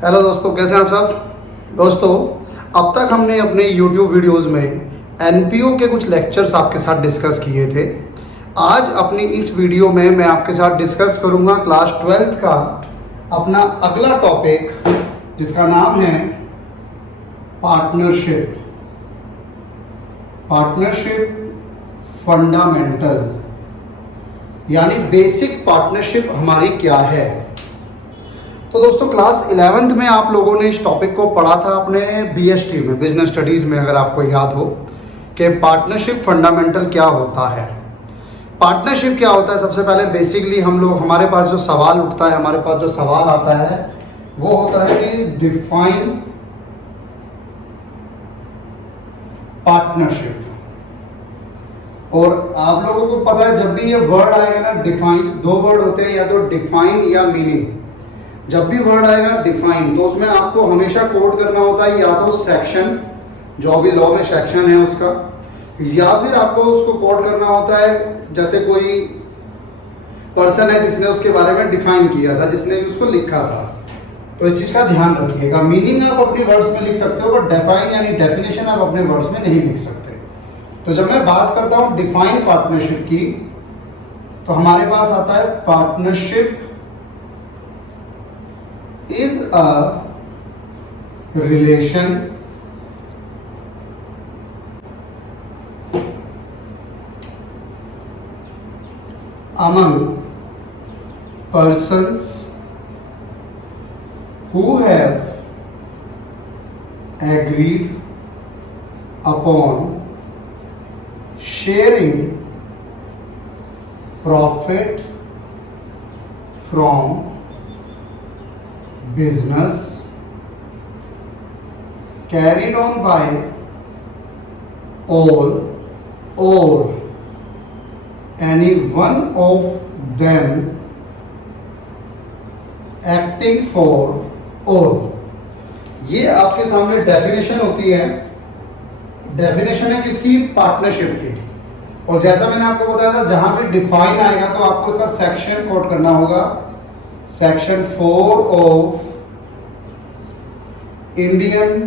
Hello दोस्तों, कैसे हैं आप सब। दोस्तों, अब तक हमने अपने YouTube वीडियोस में NPO के कुछ लेक्चर्स आपके साथ डिस्कस किए थे। आज अपनी इस वीडियो में मैं आपके साथ डिस्कस करूंगा क्लास 12th का अपना अगला टॉपिक, जिसका नाम है पार्टनरशिप। पार्टनरशिप फंडामेंटल, यानी बेसिक पार्टनरशिप हमारी क्या है। तो दोस्तों, क्लास 11th में आप लोगों ने इस टॉपिक को पढ़ा था अपने BST में, बिजनेस स्टडीज़ में, अगर आपको याद हो कि पार्टनरशिप फंडामेंटल क्या होता है। पार्टनरशिप क्या होता है, सबसे पहले बेसिकली हमारे पास जो सवाल उठता है, हमारे पास जो सवाल आता है वो होता है कि डिफाइन पार्टनरशिप। और आप लोगों को पता है, जब भी ये वर्ड आएगा ना, डिफाइन, दो वर्ड होते हैं, या तो डिफाइन या मीनिंग। जब भी वर्ड आएगा डिफाइन, तो उसमें आपको हमेशा कोड करना होता है या तो सेक्शन, जो भी लॉ में सेक्शन है उसका, या फिर आपको उसको कोड करना होता है जैसे कोई पर्सन है जिसने उसके बारे में डिफाइन किया था, जिसने भी उसको लिखा था। तो इस चीज का ध्यान रखिएगा। मीनिंग आप अपने वर्ड्स में लिख सकते हो, बट डिफाइन यानी डेफिनेशन आप अपने वर्ड्स में नहीं लिख सकते। तो जब मैं बात करता हूं डिफाइन पार्टनरशिप की, तो हमारे पास आता है partnership is a relation among persons who have agreed upon sharing profit from business carried on by all or any one of them acting for all। ये आपके सामने डेफिनेशन होती है। डेफिनेशन है किसकी? पार्टनरशिप की। और जैसा मैंने आपको बताया था, जहां भी डिफाइन आएगा तो आपको इसका सेक्शन कोड करना होगा। Section 4 of Indian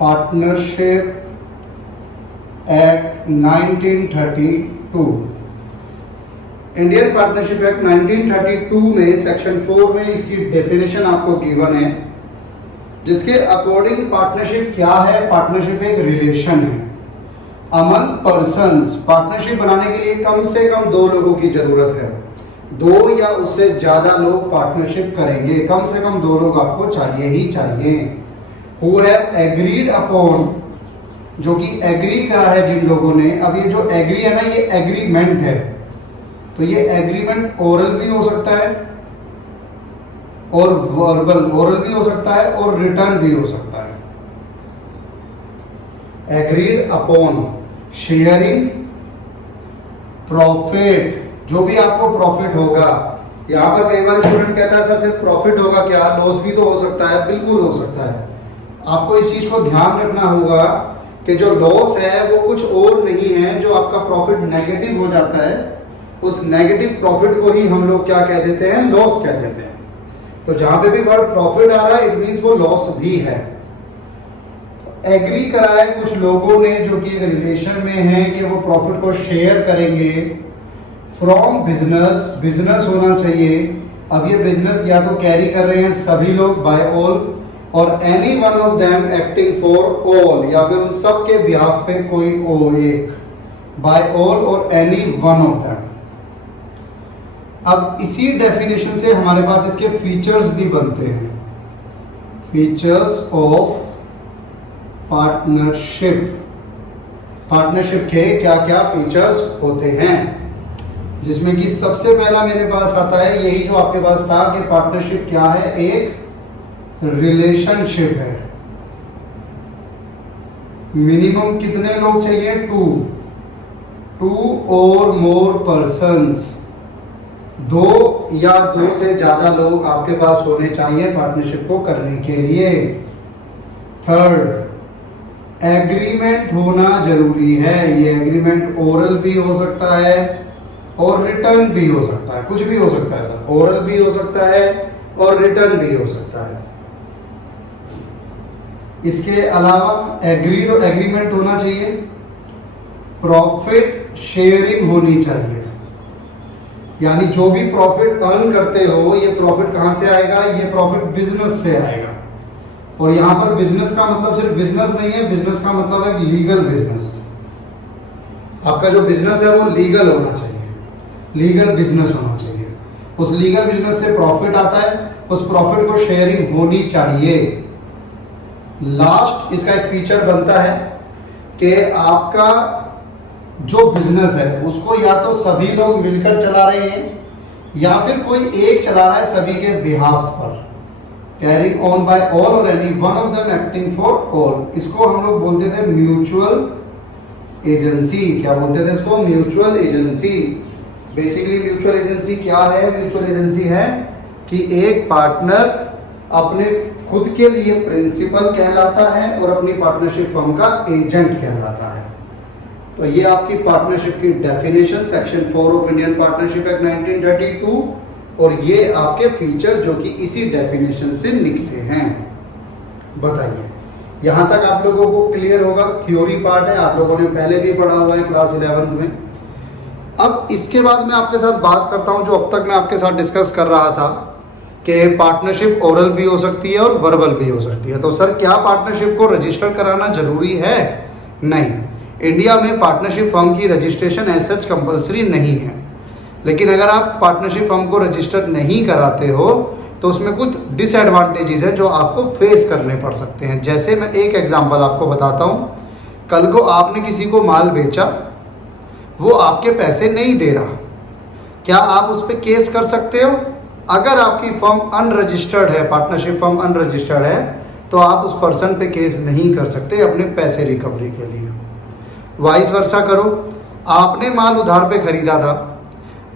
partnership act 1932। Indian partnership act 1932 में सेक्शन 4 में इसकी डेफिनेशन आपको गिवन है, जिसके अकॉर्डिंग पार्टनरशिप क्या है। पार्टनरशिप एक रिलेशन है अमंग पर्सन्स। पार्टनरशिप बनाने के लिए कम से कम दो लोगों की जरूरत है। दो या उससे ज्यादा लोग पार्टनरशिप करेंगे, कम से कम दो लोग आपको चाहिए ही चाहिए। Who have agreed upon, जो कि एग्री करा है जिन लोगों ने। अब ये जो एग्री है ना, ये एग्रीमेंट है। तो ये एग्रीमेंट ओरल भी हो सकता है और वर्बल, ओरल भी हो सकता है और रिटर्न भी हो सकता है। एग्रीड अपॉन शेयरिंग प्रॉफिट, जो भी आपको प्रॉफिट होगा। यहाँ पर कई बार स्टूडेंट कहता है सर सिर्फ प्रॉफिट होगा क्या, लॉस भी तो हो सकता है। बिल्कुल हो सकता है। आपको इस चीज को ध्यान रखना होगा कि जो लॉस है वो कुछ और नहीं है। जो आपका प्रॉफिट नेगेटिव हो जाता है, उस नेगेटिव प्रॉफिट को ही हम लोग क्या कह देते हैं? लॉस कह देते हैं। तो जहां पे भी वर्ड प्रॉफिट आ रहा है, इट मीन्स वो लॉस भी है। एग्री करा है कुछ लोगों ने, जो कि एक रिलेशन में है कि वो प्रॉफिट को शेयर करेंगे फ्रॉम बिजनेस। बिजनेस होना चाहिए। अब ये बिजनेस या तो कैरी कर रहे हैं सभी लोग, बाय ऑल, और any one of them acting for all, या फिर उन सब के बिहाफ पे कोई एक, बाय ऑल और एनी वन ऑफ देम। अब इसी डेफिनेशन से हमारे पास इसके फीचर्स भी बनते हैं। Features of partnership. पार्टनरशिप के क्या क्या फीचर्स होते हैं, जिसमें कि सबसे पहला मेरे पास आता है यही जो आपके पास था कि पार्टनरशिप क्या है? एक रिलेशनशिप है। मिनिमम कितने लोग चाहिए? टू और मोर पर्सन्स। दो या दो से ज्यादा लोग आपके पास होने चाहिए पार्टनरशिप को करने के लिए। थर्ड, एग्रीमेंट होना जरूरी है। ये एग्रीमेंट ओरल भी हो सकता है और रिटर्न भी हो सकता है, कुछ भी हो सकता है सर। ओरल भी हो सकता है, और रिटर्न भी हो सकता है। इसके अलावा एग्रीड और एग्रीमेंट होना चाहिए, प्रॉफिट शेयरिंग होनी चाहिए, यानी जो भी प्रॉफिट अर्न करते हो ये प्रॉफिट कहां से आएगा, ये प्रॉफिट बिजनेस से आएगा। और यहां पर बिजनेस का मतलब सिर्फ बिजनेस नहीं है, बिजनेस का मतलब है लीगल बिजनेस। आपका जो बिजनेस है वो लीगल होना चाहिए, लीगल बिजनेस होना चाहिए। उस लीगल बिजनेस से प्रॉफिट आता है, उस प्रॉफिट को शेयरिंग होनी चाहिए। लास्ट इसका एक फीचर बनता है कि आपका जो बिजनेस है उसको या तो सभी लोग मिलकर चला रहे हैं या फिर कोई एक चला रहा है सभी के बिहाफ पर, कैरिंग ऑन बाय ऑल और any one of them acting for all. इसको हम लोग बोलते थे म्यूचुअल एजेंसी। क्या बोलते थे इसको? Mutual agency. Basically mutual agency क्या है? म्यूचुअल एजेंसी है कि एक पार्टनर अपने खुद के लिए प्रिंसिपल कहलाता है और अपनी पार्टनरशिप फर्म का एजेंट कहलाता है। तो ये आपकी पार्टनरशिप की definition section 4 of Indian partnership act 1932, और ये आपके फीचर जो कि इसी डेफिनेशन से निकले हैं। बताइए, यहां तक आप लोगों को क्लियर होगा? थ्योरी पार्ट है, आप लोगों ने पहले भी पढ़ा हुआ है क्लास 11th में। अब इसके बाद मैं आपके साथ बात करता हूं जो अब तक मैं आपके साथ डिस्कस कर रहा था कि पार्टनरशिप ओरल भी हो सकती है और वर्बल भी हो सकती है। तो सर क्या पार्टनरशिप को रजिस्टर कराना जरूरी है? नहीं, इंडिया में पार्टनरशिप फर्म की रजिस्ट्रेशन एज सच कंपल्सरी नहीं है। लेकिन अगर आप पार्टनरशिप फर्म को रजिस्टर नहीं कराते हो तो उसमें कुछ डिसएडवांटेजेस हैं जो आपको फेस करने पड़ सकते हैं। जैसे मैं एक एग्जांपल आपको बताता हूं। कल को आपने किसी को माल बेचा, वो आपके पैसे नहीं दे रहा, क्या आप उस पर केस कर सकते हो? अगर आपकी फर्म अनरजिस्टर्ड है, पार्टनरशिप फर्म अनरजिस्टर्ड है, तो आप उस पर्सन पे केस नहीं कर सकते अपने पैसे रिकवरी के लिए। वाइस वर्सा करो, आपने माल उधार पे खरीदा था,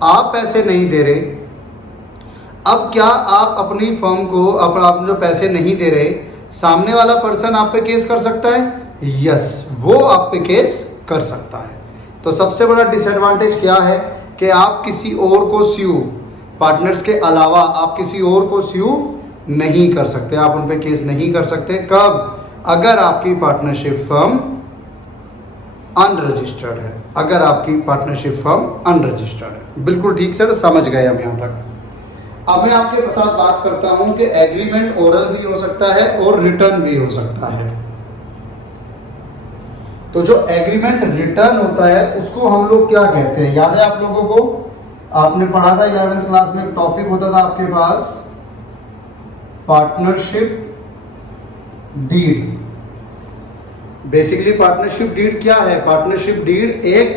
आप पैसे नहीं दे रहे, अब क्या आप अपनी फर्म को आप जो पैसे नहीं दे रहे, सामने वाला पर्सन आप पे केस कर सकता है? यस, वो आप पे केस कर सकता है। तो सबसे बड़ा डिसएडवांटेज क्या है कि आप किसी और को स्यू, पार्टनर्स के अलावा आप किसी और को स्यू नहीं कर सकते, आप उन पे केस नहीं कर सकते। कब? अगर आपकी पार्टनरशिप फर्म अनरजिस्टर्ड है, अगर आपकी पार्टनरशिप फर्म अनरजिस्टर्ड है। बिल्कुल ठीक सर, समझ गए हम यहाँ तक। अब मैं आपके साथ बात करता हूं कि एग्रीमेंट ओरल भी हो सकता है और रिटर्न भी हो सकता है। तो जो एग्रीमेंट रिटर्न होता है उसको हम लोग क्या कहते हैं? याद है आप लोगों को? आपने पढ़ा था 11th क्लास में, एक टॉपिक होता था आपके पास partnership deed. Basically partnership deed क्या है? पार्टनरशिप डीड एक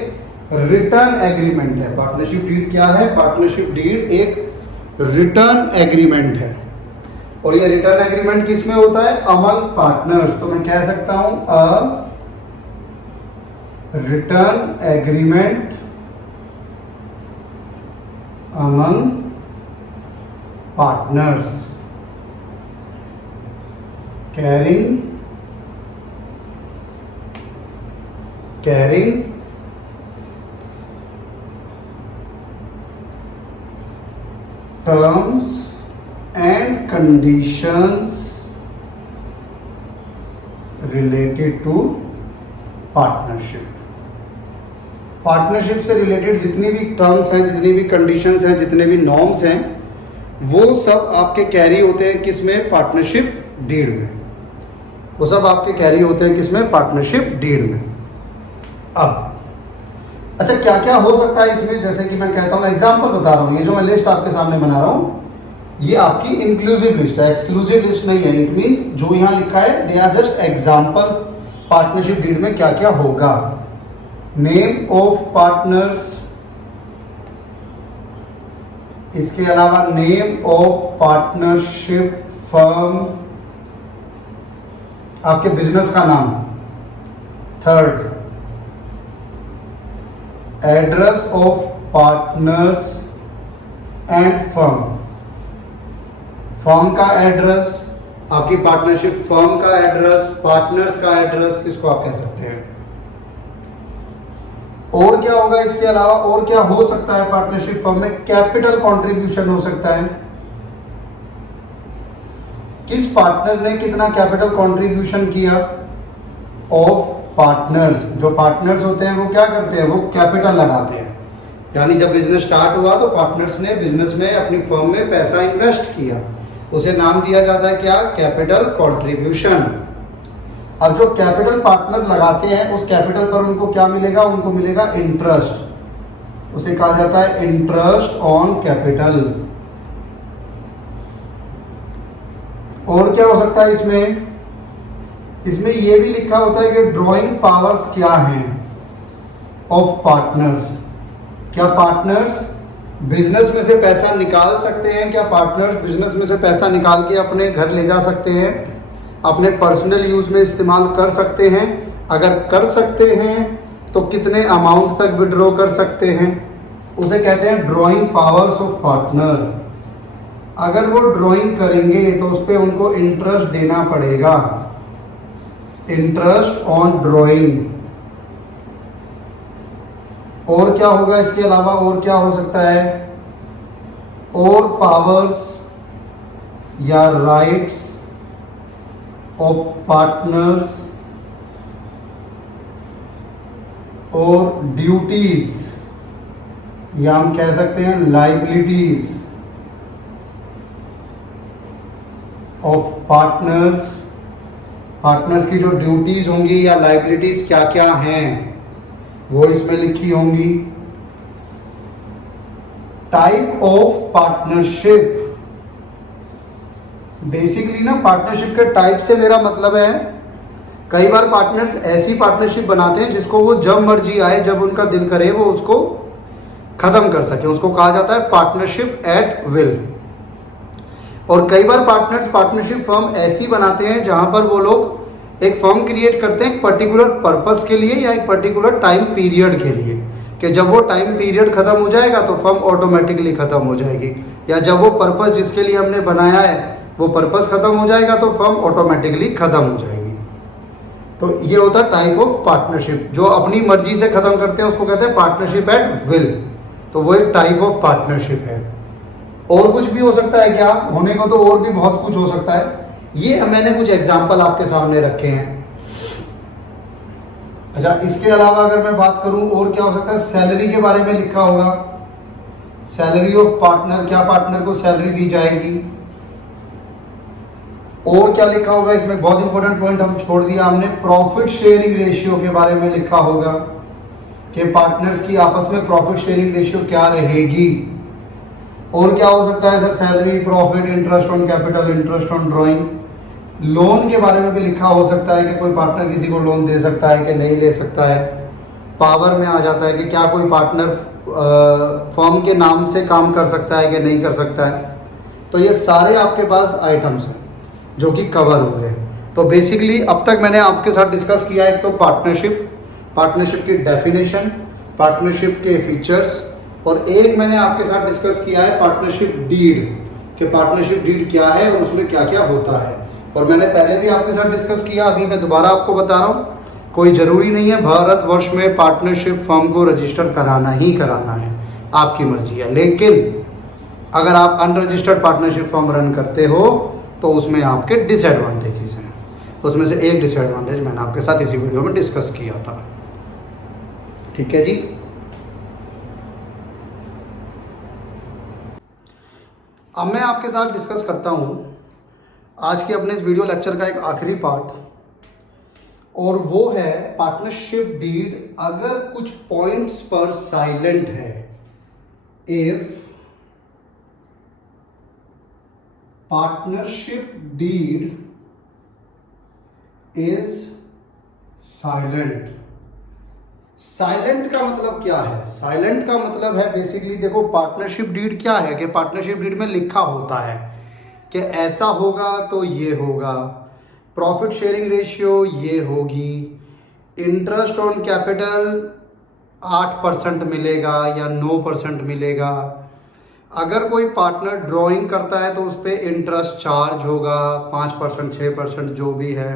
रिटर्न एग्रीमेंट है। पार्टनरशिप डीड क्या है? पार्टनरशिप डीड एक रिटर्न एग्रीमेंट है। और ये रिटर्न एग्रीमेंट किस में होता है? Among partners. तो मैं कह सकता हूं a written agreement among partners carrying terms and conditions related to partnership। पार्टनरशिप से रिलेटेड जितनी भी टर्म्स हैं, जितनी भी कंडीशंस हैं, जितने भी नॉर्म्स हैं, वो सब आपके कैरी होते हैं किसमें? पार्टनरशिप डीड में। वो सब आपके कैरी होते हैं किसमें? पार्टनरशिप डीड में। अब अच्छा, क्या क्या हो सकता है इसमें? जैसे कि मैं कहता हूं, एग्जांपल बता रहा हूं, ये जो मैं लिस्ट आपके सामने बना रहा हूं, ये आपकी इंक्लूसिव लिस्ट है, एक्सक्लूसिव लिस्ट नहीं है। इट मींस जो यहां लिखा है they are just example. Partnership deed में क्या क्या होगा? नेम ऑफ पार्टनर्स, इसके अलावा नेम ऑफ पार्टनरशिप फर्म, आपके बिजनेस का नाम। Third, address of partners and firm, firm का एड्रेस, आपकी पार्टनरशिप फर्म का एड्रेस, पार्टनर्स का एड्रेस, इसको आप कह सकते हैं। और क्या होगा इसके अलावा? और क्या हो सकता है पार्टनरशिप फर्म में? कैपिटल कंट्रीब्यूशन हो सकता है। किस पार्टनर ने कितना कैपिटल कंट्रीब्यूशन किया? Of partners. जो पार्टनर्स होते हैं वो क्या करते हैं? वो कैपिटल लगाते हैं। यानी जब बिजनेस स्टार्ट हुआ तो पार्टनर्स ने बिजनेस में अपनी फर्म में पैसा इन्वेस्ट किया, उसे नाम दिया जाता है क्या? Capital contribution. अब जो कैपिटल पार्टनर लगाते हैं उस कैपिटल पर उनको क्या मिलेगा? उनको मिलेगा इंटरेस्ट। उसे कहा जाता है इंटरेस्ट ऑन कैपिटल। और क्या हो सकता है इसमें? इसमें यह भी लिखा होता है कि ड्रॉइंग पावर्स क्या हैं ऑफ पार्टनर्स। क्या पार्टनर्स बिजनेस में से पैसा निकाल सकते हैं? क्या पार्टनर्स बिजनेस में से पैसा निकाल के अपने घर ले जा सकते हैं, अपने पर्सनल यूज में इस्तेमाल कर सकते हैं? अगर कर सकते हैं तो कितने अमाउंट तक विड्रॉ कर सकते हैं? उसे कहते हैं ड्रॉइंग पावर्स ऑफ पार्टनर। अगर वो ड्राइंग करेंगे तो उस पर उनको इंटरेस्ट देना पड़ेगा, इंटरेस्ट ऑन ड्राइंग। और क्या होगा इसके अलावा? और क्या हो सकता है? और पावर्स या राइट्स ऑफ पार्टनर्स और ड्यूटीज, या हम कह सकते हैं लाइबिलिटीज ऑफ पार्टनर्स। पार्टनर्स की जो ड्यूटीज होंगी या लाइबिलिटीज क्या क्या हैं वो इसमें लिखी होंगी। Type of partnership. बेसिकली ना पार्टनरशिप के टाइप से मेरा मतलब है, कई बार पार्टनर्स ऐसी पार्टनरशिप बनाते हैं जिसको वो जब मर्जी आए, जब उनका दिल करे वो उसको खत्म कर सके, उसको कहा जाता है पार्टनरशिप एट विल। और कई बार पार्टनर्स पार्टनरशिप फर्म ऐसी बनाते हैं जहां पर वो लोग एक फर्म क्रिएट करते हैं एक पर्टिकुलर पर्पस के लिए या एक पर्टिकुलर टाइम पीरियड के लिए, कि जब वो टाइम पीरियड खत्म हो जाएगा तो फर्म ऑटोमेटिकली खत्म हो जाएगी, या जब वो पर्पस जिसके लिए हमने बनाया है वो पर्पस खत्म हो जाएगा तो फर्म ऑटोमेटिकली खत्म हो जाएगी। तो ये होता है टाइप ऑफ पार्टनरशिप। जो अपनी मर्जी से खत्म करते हैं उसको कहते हैं पार्टनरशिप एट विल। तो वो एक टाइप ऑफ पार्टनरशिप है। और कुछ भी हो सकता है क्या? होने को तो और भी बहुत कुछ हो सकता है। ये मैंने कुछ एग्जाम्पल आपके सामने रखे हैं। अच्छा, इसके अलावा अगर मैं बात करूं और क्या हो सकता है? सैलरी के बारे में लिखा होगा, सैलरी ऑफ पार्टनर, क्या पार्टनर को सैलरी दी जाएगी। और क्या लिखा होगा इसमें? बहुत इंपॉर्टेंट पॉइंट हम छोड़ दिया हमने, प्रॉफिट शेयरिंग रेशियो के बारे में लिखा होगा कि पार्टनर्स की आपस में प्रॉफिट शेयरिंग रेशियो क्या रहेगी। और क्या हो सकता है sir? Salary, profit, interest on capital, interest on drawing. Loan के बारे में भी लिखा हो सकता है कि कोई पार्टनर किसी को लोन दे सकता है कि नहीं ले सकता है। पावर में आ जाता है कि क्या कोई पार्टनर फर्म के नाम से काम कर सकता है कि नहीं कर सकता है। तो ये सारे आपके पास आइटम्स हैं जो कि कवर होंगे। तो बेसिकली अब तक मैंने आपके साथ डिस्कस किया है, एक तो पार्टनरशिप, पार्टनरशिप की डेफिनेशन, पार्टनरशिप के फीचर्स, और एक मैंने आपके साथ डिस्कस किया है पार्टनरशिप डीड, कि पार्टनरशिप डीड क्या है और उसमें क्या क्या होता है। और मैंने पहले भी आपके साथ डिस्कस किया, अभी मैं दोबारा आपको बता रहा हूँ, कोई ज़रूरी नहीं है भारतवर्ष में पार्टनरशिप फर्म को रजिस्टर कराना ही कराना है, आपकी मर्जी है। लेकिन अगर आप अनरजिस्टर्ड पार्टनरशिप फर्म रन करते हो तो उसमें आपके डिसएडवांटेजेस हैं। उसमें से एक डिसएडवांटेज मैंने आपके साथ इसी वीडियो में डिस्कस किया था। ठीक है जी। अब मैं आपके साथ डिस्कस करता हूं आज के अपने इस वीडियो लेक्चर का एक आखिरी पार्ट, और वो है पार्टनरशिप डीड अगर कुछ पॉइंट्स पर साइलेंट है। If partnership deed is silent. Silent का मतलब क्या है? साइलेंट का मतलब है बेसिकली, देखो पार्टनरशिप डीड क्या है कि पार्टनरशिप डीड में लिखा होता है कि ऐसा होगा तो ये होगा, प्रॉफिट शेयरिंग रेशियो ये होगी, इंटरेस्ट ऑन कैपिटल 8% मिलेगा या 9% मिलेगा। अगर कोई पार्टनर ड्राइंग करता है तो उस पर इंटरेस्ट चार्ज होगा 5%, 6% जो भी है।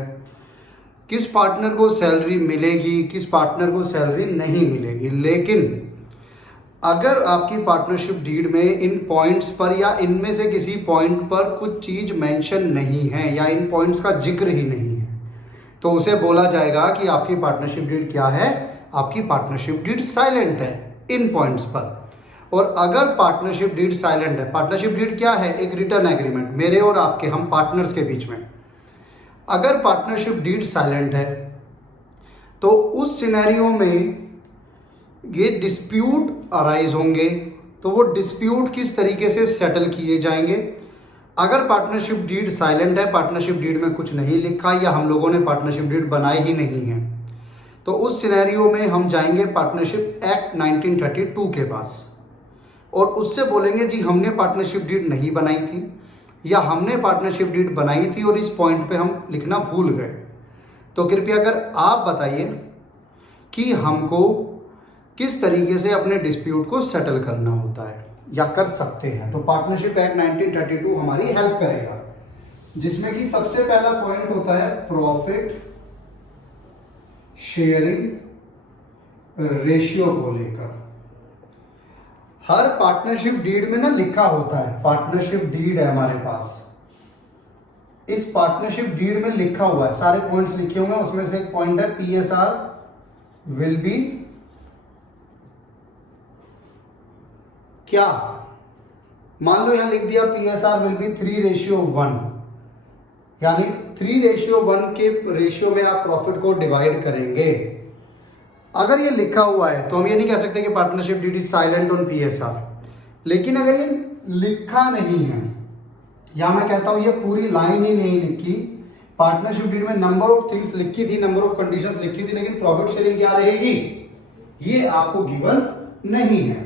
किस पार्टनर को सैलरी मिलेगी, किस पार्टनर को सैलरी नहीं मिलेगी। लेकिन अगर आपकी पार्टनरशिप डीड में इन पॉइंट्स पर या इनमें से किसी पॉइंट पर कुछ चीज मेंशन नहीं है या इन पॉइंट्स का जिक्र ही नहीं है, तो उसे बोला जाएगा कि आपकी पार्टनरशिप डीड क्या है, आपकी पार्टनरशिप डीड साइलेंट है इन पॉइंट्स पर। और अगर पार्टनरशिप डीड साइलेंट है, पार्टनरशिप डीड क्या है, एक रिटर्न एग्रीमेंट मेरे और आपके, हम पार्टनर्स के बीच में। अगर पार्टनरशिप डीड साइलेंट है तो उस सिनेरियो में ये डिस्प्यूट अराइज होंगे। तो वो डिस्प्यूट किस तरीके से सेटल किए जाएंगे? अगर पार्टनरशिप डीड साइलेंट है, पार्टनरशिप डीड में कुछ नहीं लिखा या हम लोगों ने पार्टनरशिप डीड बनाई ही नहीं है, तो उस सिनेरियो में हम जाएंगे पार्टनरशिप एक्ट 1932 के पास और उससे बोलेंगे जी हमने पार्टनरशिप डीड नहीं बनाई थी या हमने पार्टनरशिप डीड बनाई थी और इस पॉइंट पे हम लिखना भूल गए। तो कृपया कर आप बताइए कि हमको किस तरीके से अपने डिस्प्यूट को सेटल करना होता है या कर सकते हैं। तो पार्टनरशिप एक्ट 1932 हमारी हेल्प करेगा, जिसमें कि सबसे पहला पॉइंट होता है प्रॉफिट शेयरिंग रेशियो को लेकर। हर पार्टनरशिप डीड में ना लिखा होता है, पार्टनरशिप डीड है हमारे पास, इस पार्टनरशिप डीड में लिखा हुआ है, सारे पॉइंट्स लिखे हुए हैं, उसमें से एक पॉइंट है PSR विल बी क्या, मान लो यहां लिख दिया PSR विल बी 3:1, यानी 3:1 के रेशियो में आप प्रॉफिट को डिवाइड करेंगे। अगर ये लिखा हुआ है तो हम ये नहीं कह सकते कि partnership deed is silent on PSR। लेकिन अगर ये लिखा नहीं है या मैं कहता हूं ये पूरी लाइन ही नहीं लिखी, पार्टनरशिप डीड में नंबर ऑफ थिंग्स लिखी थी, नंबर ऑफ कंडीशंस लिखी थी, लेकिन प्रॉफिट शेयरिंग क्या रहेगी ये आपको गिवन नहीं है।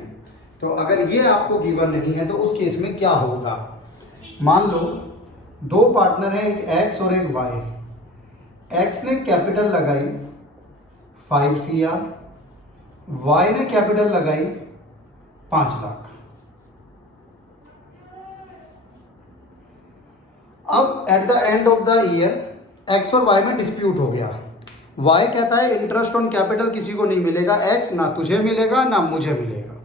तो अगर ये आपको गिवन नहीं है तो उस केस में क्या होगा? मान लो दो पार्टनर हैं, एक एक्स और एक वाई। एक्स ने कैपिटल लगाई 5 CR, वाई ने कैपिटल लगाई 5 लाख। अब at the end of the year x और वाई में डिस्प्यूट हो गया। वाई कहता है इंटरेस्ट ऑन कैपिटल किसी को नहीं मिलेगा, एक्स ना तुझे मिलेगा ना मुझे मिलेगा।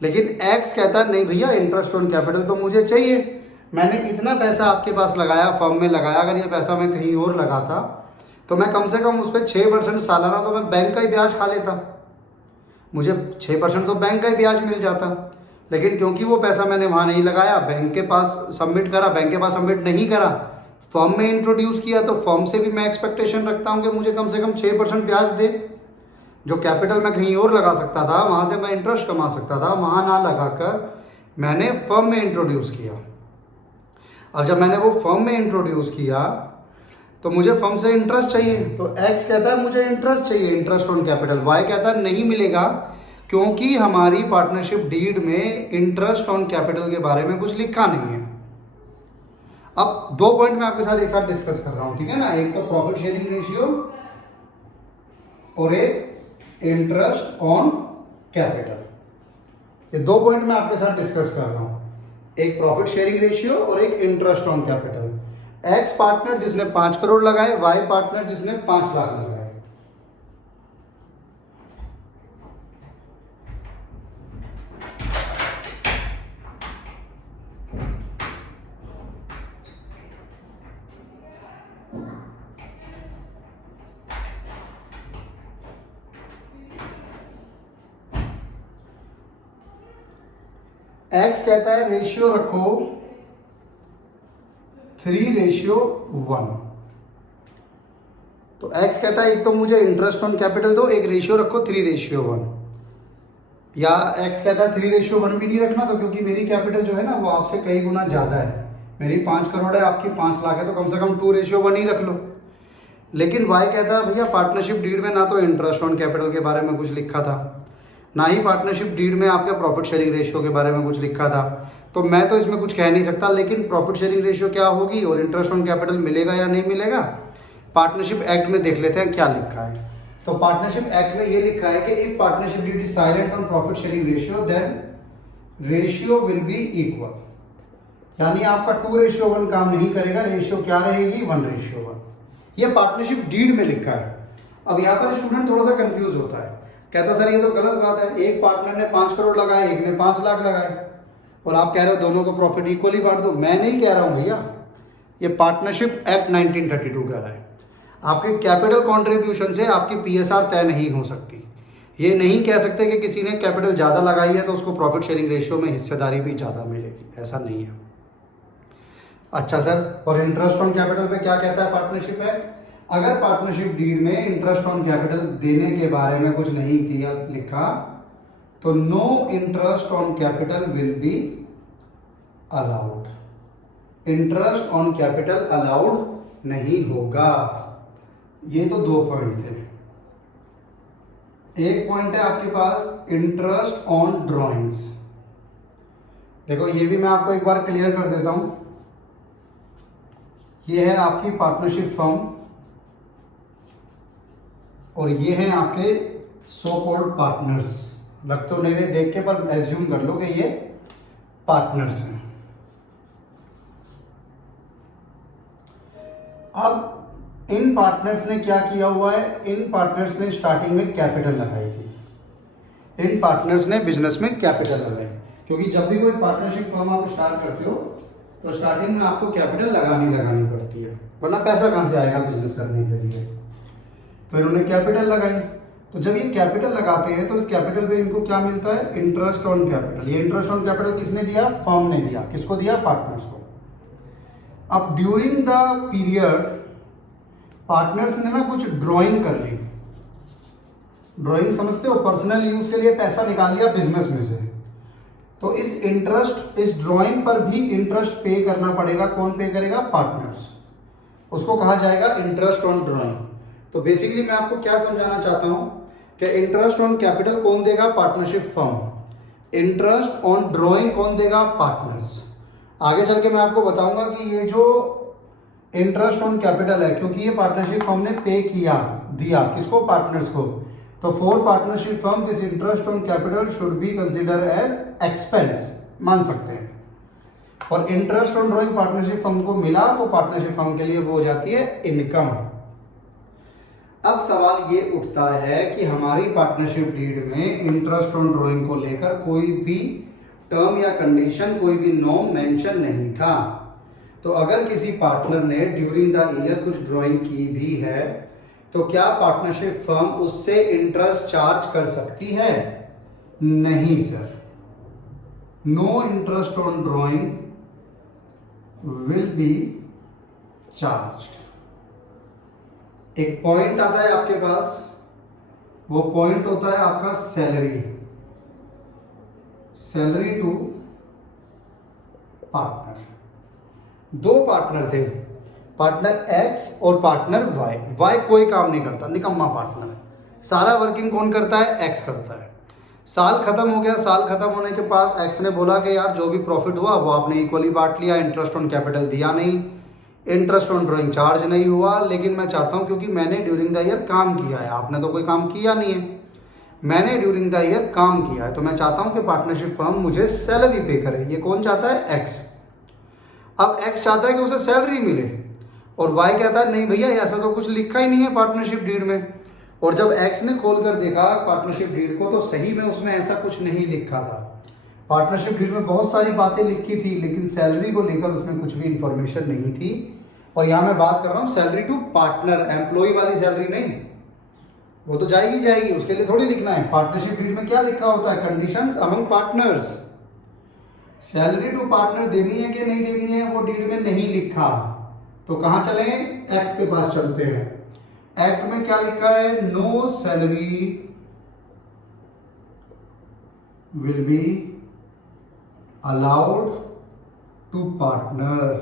लेकिन एक्स कहता है नहीं भैया इंटरेस्ट ऑन कैपिटल तो मुझे चाहिए, मैंने इतना पैसा आपके पास लगाया, फर्म में लगाया, अगर ये पैसा मैं कहीं और लगाता तो मैं कम से कम उस पर 6% सालाना तो मैं बैंक का ही ब्याज खा लेता, मुझे 6% तो बैंक का ही ब्याज मिल जाता। लेकिन क्योंकि वो पैसा मैंने वहाँ नहीं लगाया, बैंक के पास सबमिट करा, बैंक के पास सबमिट नहीं करा, फर्म में इंट्रोड्यूस किया, तो फर्म से भी मैं एक्सपेक्टेशन रखता हूँ कि मुझे कम से कम 6% ब्याज दे। जो कैपिटल मैं कहीं और लगा सकता था, वहाँ से मैं इंटरेस्ट कमा सकता था, वहाँ ना लगाकर मैंने फर्म में इंट्रोड्यूस किया। अब जब मैंने वो फर्म में इंट्रोड्यूस किया तो मुझे फर्म से इंटरेस्ट चाहिए, तो एक्स कहता है मुझे इंटरेस्ट चाहिए, इंटरेस्ट ऑन कैपिटल। वाई कहता है नहीं मिलेगा क्योंकि हमारी पार्टनरशिप डीड में इंटरेस्ट ऑन कैपिटल के बारे में कुछ लिखा नहीं है। अब 2 पॉइंट मैं आपके साथ एक साथ डिस्कस कर रहा हूं, ठीक है ना, एक तो प्रॉफिट शेयरिंग रेशियो और एक इंटरेस्ट ऑन कैपिटल। ये 2 पॉइंट मैं आपके साथ डिस्कस कर रहा हूं, एक प्रॉफिट शेयरिंग रेशियो और एक interest on capital. Ex partner जिसने 5 करोड़ लगाए, वाई पार्टनर जिसने 5 लाख लगाए। एक्स कहता है रेशियो रखो 3:1। तो एक्स कहता है एक तो मुझे इंटरेस्ट ऑन कैपिटल दो, एक रेशियो रखो 3:1। या एक्स कहता है 3:1 भी नहीं रखना, तो क्योंकि मेरी कैपिटल जो है ना वो आपसे कई गुना ज़्यादा है, मेरी 5 करोड़ है, आपकी 5 लाख है, तो कम से कम 2:1 ही रख लो। लेकिन वाई कहता है भैया पार्टनरशिप डीड में ना तो इंटरेस्ट ऑन कैपिटल के बारे में कुछ लिखा था, ना ही पार्टनरशिप डीड में आपके प्रॉफिट शेयरिंग रेशियो के बारे में कुछ लिखा था, तो मैं तो इसमें कुछ कह नहीं सकता। लेकिन प्रॉफिट शेयरिंग रेशियो क्या होगी और इंटरेस्ट ऑन कैपिटल मिलेगा या नहीं मिलेगा, पार्टनरशिप एक्ट में देख लेते हैं क्या लिखा है। तो पार्टनरशिप एक्ट में ये लिखा है कि if partnership deed is silent on profit sharing ratio then ratio will be equal, यानी आपका 2:1 काम नहीं करेगा, रेशियो क्या रहेगी 1:1। ये पार्टनरशिप डीड में लिखा है। अब यहाँ पर स्टूडेंट थोड़ा सा कंफ्यूज होता है, कहता सर ये तो गलत बात है, एक पार्टनर ने 5 करोड़ लगाए, एक ने 5 लाख लगाए और आप कह रहे हो दोनों को प्रॉफिट इक्वली बांट दो। मैं नहीं कह रहा हूं भैया, ये पार्टनरशिप एक्ट 1932 कह रहा है आपके कैपिटल कंट्रीब्यूशन से आपकी पीएसआर तय नहीं हो सकती। ये नहीं कह सकते कि किसी ने कैपिटल ज़्यादा लगाई है तो उसको प्रॉफिट शेयरिंग रेशियो में हिस्सेदारी भी ज़्यादा मिलेगी, ऐसा नहीं है। अच्छा सर, और इंटरेस्ट ऑन कैपिटल पे क्या कहता है पार्टनरशिप एक्ट? अगर पार्टनरशिप डीड में इंटरेस्ट ऑन कैपिटल देने के बारे में कुछ नहीं दिया लिखा तो no interest on capital will be allowed. Interest on capital allowed नहीं होगा। ये तो 2 पॉइंट थे। एक पॉइंट है आपके पास इंटरेस्ट ऑन ड्रॉइंग्स। देखो ये भी मैं आपको एक बार क्लियर कर देता हूं। ये है आपकी पार्टनरशिप फर्म और ये हैं आपके सो कॉल्ड पार्टनर्स। लग तो नहीं रहे देख के, पर एज्यूम कर लो कि ये पार्टनर्स हैं। अब इन पार्टनर्स ने क्या किया हुआ है? इन पार्टनर्स ने स्टार्टिंग में कैपिटल लगाई थी। इन पार्टनर्स ने बिजनेस में कैपिटल लगाई, क्योंकि जब भी कोई पार्टनरशिप फर्म आप स्टार्ट करते हो तो स्टार्टिंग में आपको कैपिटल लगानी पड़ती है, वरना पैसा कहाँ से आएगा बिजनेस करने के लिए। तो इन्होंने कैपिटल लगाई। तो जब ये कैपिटल लगाते हैं तो इस कैपिटल पे इनको क्या मिलता है? Interest on capital. ये इंटरेस्ट ऑन कैपिटल किसने दिया? फर्म ने दिया। किसको दिया? पार्टनर्स को। अब ड्यूरिंग द पीरियड पार्टनर्स ने ना कुछ ड्राइंग कर ली। ड्राइंग समझते हो? पर्सनल यूज के लिए पैसा निकाल लिया बिजनेस में से। तो इस ड्राइंग पर भी इंटरेस्ट पे करना पड़ेगा। कौन पे करेगा? पार्टनर्स। उसको कहा जाएगा इंटरेस्ट ऑन ड्राइंग। तो बेसिकली मैं आपको क्या समझाना चाहता हूं कि इंटरेस्ट ऑन कैपिटल कौन देगा? Partnership firm. Interest on drawing कौन देगा? पार्टनर्स। आगे चल के मैं आपको बताऊंगा कि ये जो इंटरेस्ट ऑन कैपिटल है, क्योंकि ये पार्टनरशिप फर्म ने पे दिया किसको? पार्टनर्स को। तो for partnership firm this interest on capital should be consider as expense, मान सकते हैं। और interest on drawing partnership firm को मिला तो पार्टनरशिप फर्म के लिए वो हो जाती है इनकम। अब सवाल ये उठता है कि हमारी पार्टनरशिप डीड में इंटरेस्ट ऑन ड्राइंग को लेकर कोई भी टर्म या कंडीशन, कोई भी नॉर्म मेंशन नहीं था। तो अगर किसी पार्टनर ने ड्यूरिंग द ईयर कुछ ड्राइंग की भी है तो क्या पार्टनरशिप फर्म उससे इंटरेस्ट चार्ज कर सकती है? नहीं sir. No interest on drawing will be charged. एक पॉइंट आता है आपके पास, वो पॉइंट होता है आपका सैलरी टू पार्टनर। 2 पार्टनर थे, पार्टनर एक्स और पार्टनर वाई। वाई कोई काम नहीं करता, निकम्मा पार्टनर। सारा वर्किंग कौन करता है? एक्स करता है। साल खत्म हो गया। साल खत्म होने के बाद एक्स ने बोला कि यार जो भी प्रॉफिट हुआ वो आपने इक्वली बांट लिया, इंटरेस्ट ऑन कैपिटल दिया नहीं, इंटरेस्ट ऑन ड्राइंग चार्ज नहीं हुआ, लेकिन मैं चाहता हूं क्योंकि मैंने ड्यूरिंग द ईयर काम किया है, आपने तो कोई काम किया नहीं है, मैंने ड्यूरिंग द ईयर काम किया है, तो मैं चाहता हूं कि पार्टनरशिप फर्म मुझे सैलरी पे करे। ये कौन चाहता है? एक्स। अब एक्स चाहता है कि उसे सैलरी मिले और वाई कहता है नहीं भैया ऐसा तो कुछ लिखा ही नहीं है पार्टनरशिप डीड में। और जब एक्स ने खोल कर देखा पार्टनरशिप डीड को तो सही में उसमें ऐसा कुछ नहीं लिखा था। पार्टनरशिप डीड में बहुत सारी बातें लिखी थी लेकिन सैलरी को लेकर उसमें कुछ भी इंफॉर्मेशन नहीं थी। और यहां मैं बात कर रहा हूं सैलरी टू पार्टनर, एम्प्लॉय वाली सैलरी नहीं, वो तो जाएगी, उसके लिए थोड़ी लिखना है। पार्टनरशिप डीड में क्या लिखा होता है? Conditions among partners. Salary to partner देनी है कि नहीं देनी है वो डीड में नहीं लिखा। तो कहां चले? एक्ट के पास चलते हैं। एक्ट में क्या लिखा है? No salary will be allowed to partner.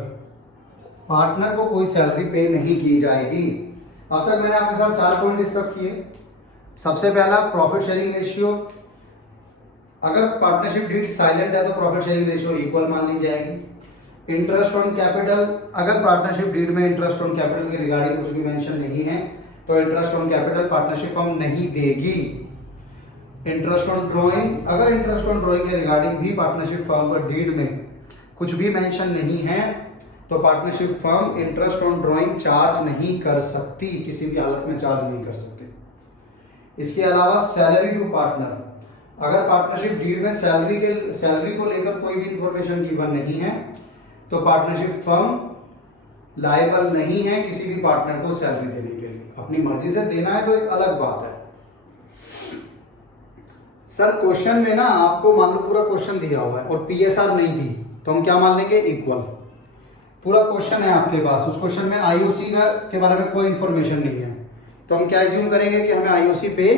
Partner को कोई सैलरी पे नहीं की जाएगी। अब तक मैंने आपके साथ 4 पॉइंट डिस्कस किए। सबसे पहला प्रॉफिट शेयरिंग रेशियो। अगर पार्टनरशिप डीड साइलेंट है तो प्रॉफिट शेयरिंग रेशियो इक्वल मान ली जाएगी। इंटरेस्ट ऑन कैपिटल, अगर पार्टनरशिप डीड में इंटरेस्ट ऑन कैपिटल के रिगार्डिंग कुछ भी मेंशन नहीं है तो interest on capital partnership firm नहीं देगी। इंटरेस्ट ऑन ड्राइंग, अगर इंटरेस्ट ऑन ड्राइंग के रिगार्डिंग भी पार्टनरशिप फर्म पर डीड में कुछ भी मेंशन नहीं है तो partnership firm interest on drawing charge नहीं कर सकती, किसी भी हालत में चार्ज नहीं कर सकते। इसके अलावा सैलरी टू पार्टनर, अगर पार्टनरशिप डीड में सैलरी को लेकर कोई भी इंफॉर्मेशन गिवन नहीं है तो पार्टनरशिप फर्म लायबल नहीं है किसी भी पार्टनर को सैलरी देने के लिए। अपनी मर्जी से देना है तो एक अलग बात है। सर क्वेश्चन में ना आपको मान लो पूरा क्वेश्चन दिया हुआ है और पीएसआर नहीं दी तो हम क्या मान लेंगे, इक्वल। पूरा क्वेश्चन है आपके पास, उस क्वेश्चन में आईओसी के बारे में कोई इंफॉर्मेशन नहीं है तो हम क्या एज्यूम करेंगे कि हमें आईओसी पे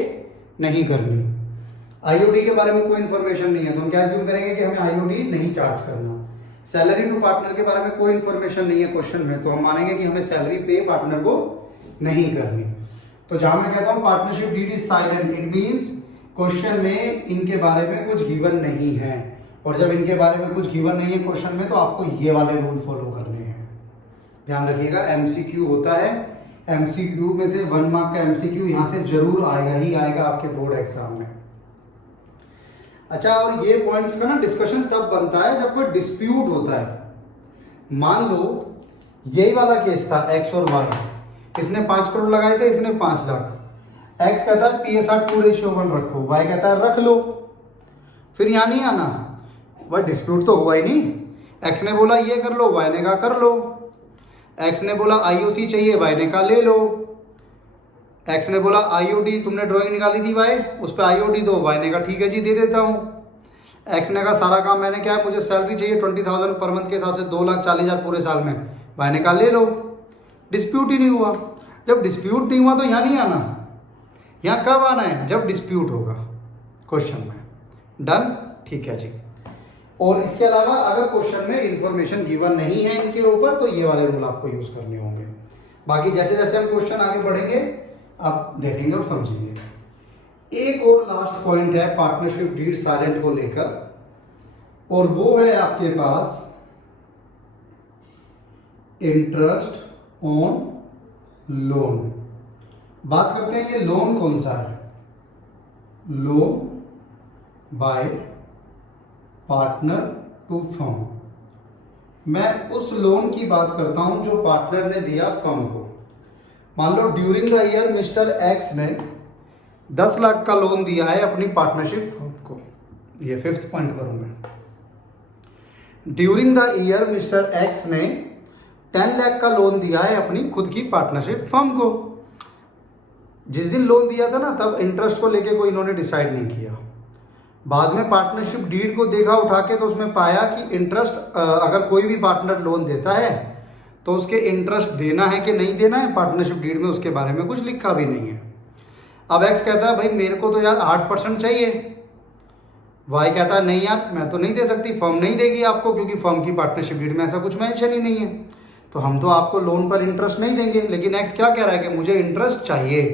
नहीं करनी। आईओडी के बारे में कोई इंफॉर्मेशन नहीं है तो हम क्या एज्यूम करेंगे कि हमें आईओडी नहीं चार्ज करना। सैलरी टू पार्टनर के बारे में कोई इंफॉर्मेशन नहीं है क्वेश्चन में तो हम मानेंगे कि हमें सैलरी पे पार्टनर को नहीं करनी। तो जहां मैं कहता हूं partnership deed is silent, it means question में इनके बारे में कुछ गिवन नहीं है, और जब इनके बारे में कुछ गिवन नहीं है क्वेश्चन में तो आपको ये वाले रूल फॉलो करने हैं। ध्यान रखिएगा, एमसीक्यू होता है, एमसीक्यू में से 1 मार्क का एमसीक्यू यहां से जरूर आएगा ही आएगा आपके बोर्ड एग्जाम में। अच्छा, और ये पॉइंट्स का ना डिस्कशन तब बनता है जब कोई डिस्प्यूट होता है। मान लो यही वाला केस था एक्स और वाई, इसने 5 करोड़ लगाए थे, इसने 5 लाख। एक्स कहता है PSR 2:1 रखो, वाई कहता है रख लो। फिर यहां नहीं आना, भाई डिस्प्यूट तो हुआ ही नहीं। एक्स ने बोला ये कर लो, वाई ने कहा कर लो। एक्स ने बोला आईओसी चाहिए, वाई ने कहा ले लो। एक्स ने बोला आईओडी, तुमने ड्राइंग निकाली थी वाई, उस पर आईओडी दो, वाई ने कहा ठीक है जी दे देता हूँ। एक्स ने कहा सारा काम मैंने क्या है, मुझे सैलरी चाहिए 20,000 पर मंथ के हिसाब से 2,40,000 पूरे साल में, वाई ने कहा ले लो। डिस्प्यूट ही नहीं हुआ। जब डिस्प्यूट नहीं हुआ तो यहाँ नहीं आना, यहाँ कब आना है, जब डिस्प्यूट होगा क्वेश्चन में। डन, ठीक है जी। और इसके अलावा अगर क्वेश्चन में इंफॉर्मेशन गिवन नहीं है इनके ऊपर तो ये वाले रूल आपको यूज करने होंगे। बाकी जैसे जैसे हम क्वेश्चन आगे बढ़ेंगे आप देखेंगे और समझेंगे। एक और लास्ट पॉइंट है पार्टनरशिप डीड साइलेंट को लेकर, और वो है आपके पास इंटरेस्ट ऑन लोन। बात करते हैं ये लोन कौन सा है, loan by partner to firm. मैं उस लोन की बात करता हूं जो पार्टनर ने दिया फर्म को। मान लो during the year mister X ने 10 लाख का लोन दिया है अपनी पार्टनरशिप फर्म को। ये 5th पॉइंट करूंगा। During the year mister X ने 10 लाख का लोन दिया है अपनी खुद की पार्टनरशिप फर्म को। जिस दिन लोन दिया था ना तब इंटरेस्ट को लेके कोई इन्होंने डिसाइड नहीं किया। बाद में पार्टनरशिप डीड को देखा उठा के तो उसमें पाया कि इंटरेस्ट अगर कोई भी पार्टनर लोन देता है तो उसके इंटरेस्ट देना है कि नहीं देना है, पार्टनरशिप डीड में उसके बारे में कुछ लिखा भी नहीं है। अब एक्स कहता है भाई मेरे को तो यार 8% चाहिए, वाई कहता है नहीं यार मैं तो नहीं दे सकती, फर्म नहीं देगी आपको क्योंकि फर्म की पार्टनरशिप डीड में ऐसा कुछ मेंशन ही नहीं है, तो हम तो आपको लोन पर इंटरेस्ट नहीं देंगे। लेकिन एक्स क्या कह रहा है कि मुझे इंटरेस्ट चाहिए।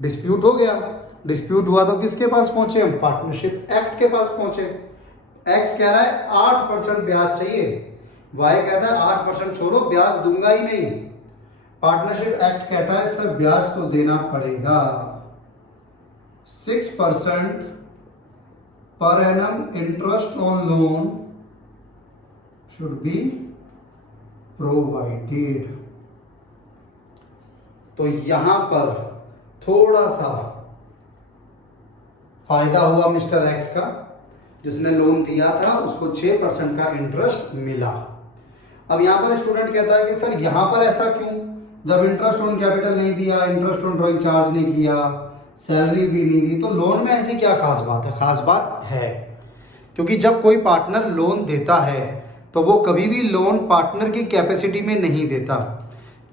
डिस्प्यूट हो गया, डिस्प्यूट हुआ तो किसके पास पहुंचे हम, पार्टनरशिप एक्ट के पास पहुंचे। एक्स कह रहा है 8% ब्याज चाहिए, वाई कहता है 8% छोड़ो ब्याज दूंगा ही नहीं। पार्टनरशिप एक्ट कहता है सर ब्याज तो देना पड़ेगा, 6% per annum interest on loan should be provided. तो यहां पर थोड़ा सा फायदा हुआ मिस्टर एक्स का, जिसने लोन दिया था उसको 6% का इंटरेस्ट मिला। अब यहां पर स्टूडेंट कहता है कि सर यहां पर ऐसा क्यों, जब इंटरेस्ट ऑन कैपिटल नहीं दिया, इंटरेस्ट ऑन ड्राइंग चार्ज नहीं किया, सैलरी भी नहीं दी, तो लोन में ऐसी क्या खास बात है। खास बात है क्योंकि जब कोई पार्टनर लोन देता है तो वो कभी भी लोन पार्टनर की कैपेसिटी में नहीं देता।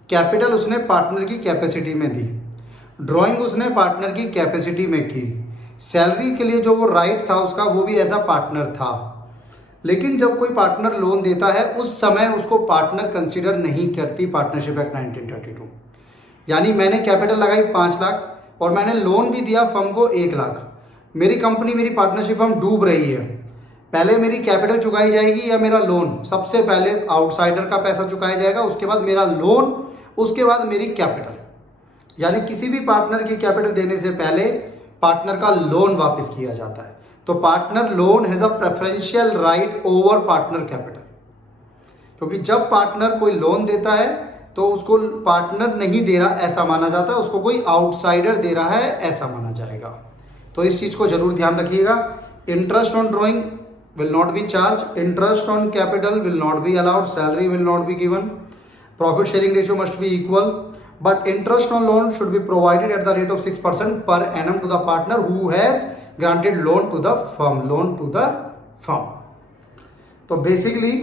कैपिटल उसने पार्टनर की कैपेसिटी में दी, ड्राइंग उसने पार्टनर की कैपेसिटी में की, सैलरी के लिए जो वो राइट था उसका वो भी एज अ पार्टनर था। लेकिन जब कोई पार्टनर लोन देता है उस समय उसको पार्टनर कंसीडर नहीं करती पार्टनरशिप एक्ट 1932। यानी मैंने कैपिटल लगाई 5 लाख और मैंने लोन भी दिया फर्म को 1 लाख। मेरी कंपनी, मेरी पार्टनरशिप फर्म डूब रही है, पहले मेरी कैपिटल चुकाई जाएगी या मेरा लोन। सबसे पहले आउटसाइडर का पैसा चुकाया जाएगा, उसके बाद मेरा लोन, उसके बाद मेरी कैपिटल। यानी किसी भी पार्टनर की कैपिटल देने से पहले पार्टनर का लोन वापस किया जाता है। तो partner loan has a preferential right over partner capital, क्योंकि जब पार्टनर कोई लोन देता है तो उसको पार्टनर नहीं दे रहा ऐसा माना जाता है, उसको कोई आउटसाइडर दे रहा है ऐसा माना जाएगा। तो इस चीज़ को जरूर ध्यान रखिएगा। Interest on drawing will not be charged, interest on capital will not be allowed, salary will not be given, profit sharing ratio must be equal, but interest on loan should be provided at the rate of 6% per annum to the partner who has granted loan to the firm। तो basically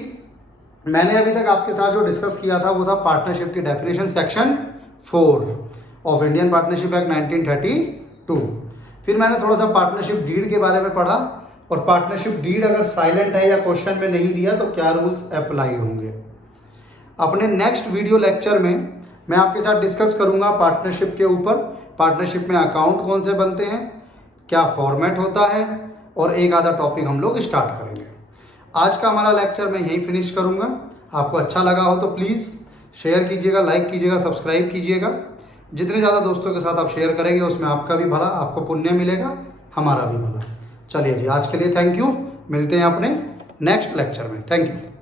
मैंने अभी तक आपके साथ जो discuss किया था वो था पार्टनरशिप की definition section 4 of Indian partnership act 1932। फिर मैंने थोड़ा सा पार्टनरशिप डीड के बारे में पढ़ा, और पार्टनरशिप डीड अगर साइलेंट है या क्वेश्चन में नहीं दिया तो क्या रूल्स अप्लाई होंगे। अपने नेक्स्ट वीडियो लेक्चर में मैं आपके साथ डिस्कस करूंगा पार्टनरशिप के ऊपर, पार्टनरशिप में अकाउंट कौन से बनते हैं, क्या फॉर्मेट होता है, और एक आधा टॉपिक हम लोग स्टार्ट करेंगे। आज का हमारा लेक्चर मैं यहीं फिनिश करूंगा। आपको अच्छा लगा हो तो प्लीज़ शेयर कीजिएगा, लाइक कीजिएगा, सब्सक्राइब कीजिएगा। जितने ज़्यादा दोस्तों के साथ आप शेयर करेंगे उसमें आपका भी भला, आपको पुण्य मिलेगा, हमारा भी भला। चलिए जी, आज के लिए थैंक यू। मिलते हैं अपने नेक्स्ट लेक्चर में। Thank you.